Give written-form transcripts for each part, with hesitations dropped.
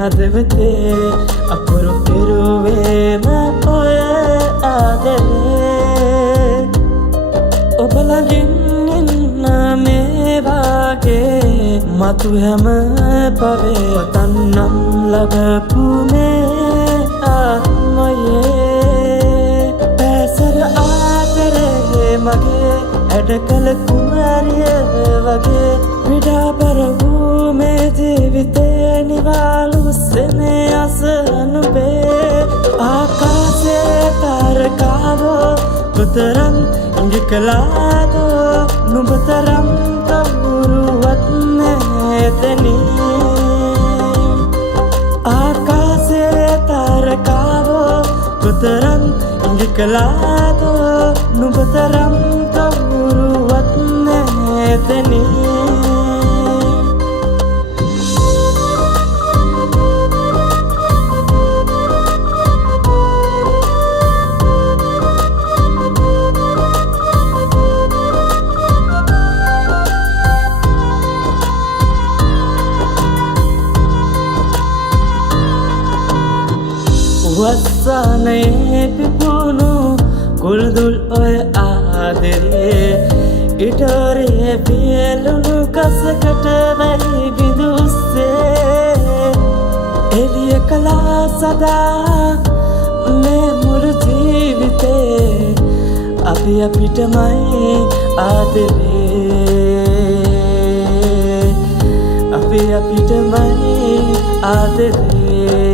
හදවතේ අකුරු කෙරුවේම ඔය ආදරේ ඔබ ළඟින් ඉන්න මේ වාගේ මතු හැම පවේ ඔතන්නම් ලබපු මේ ආත්මයේ පැසර ආදරේ මගේ ඇඩකල කුමාරිය වගේ විඩාපර වූ මේ ජීවිතේ නිවාලු සෙනෙහස නුඹේ ආකාශයේ තාරකාවෝ කොතරම් ඉඟි කළාදෝ නුඹ තරම් කවුරුවත් නැහැ එතනින් ආකාශයේ තාරකාවෝ කොතරම් ඉඟි කළාදෝ නුඹ තරම් කවුරුවත් නැහැ එතනින් වස්සානයේ පිපුණු කුල්දුල් ඔය ආදරේ ඉටරේ පියලුණු කසකට වැහි බිඳුස්සේ එළිය කළා සදා මේ මුළු ජීවිතේ අපි අපිටමයි ආදරේ අපි අපිටමයි ආදරේ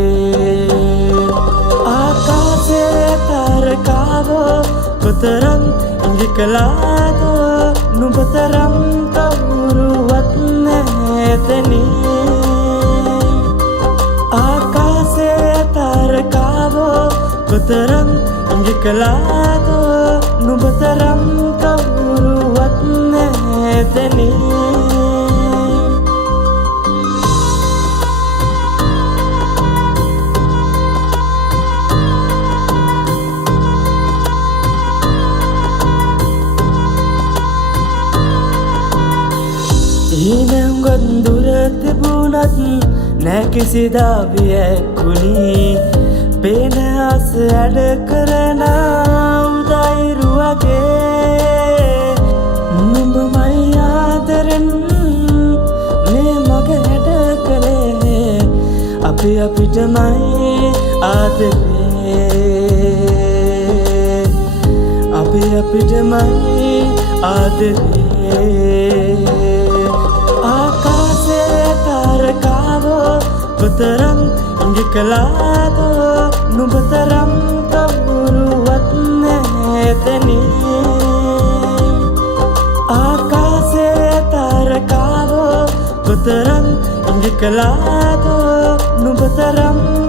කොතරම් ඉඟි කළාදෝ නුඹ තරම් කවුරුවත් නැහැ එතනින් ආකාශයේ තාරකාවෝ කොතරම් ඉඟි කළාදෝ නුඹ තරම් කවුරුවත් නැහැ එතනින් හිනංගොත් දුර තිබුණත් නෑ කිසිදා වියැකුණි පේන අස ඇඩ කරන උදයිරු වගේ නුඹමයි ආදරෙන් මේ මග හැඩ කළේ අපි අපිටමයි ආදරේ අපි අපිටමයි ආදරේ කොතරම් ඉඟි කළාදෝ නුඹ තරම් කවුරුවත් නැහැ එතනින් ආකාශයේ තාරකාවෝ කොතරම් ඉඟි කළාදෝ නුඹ තරම්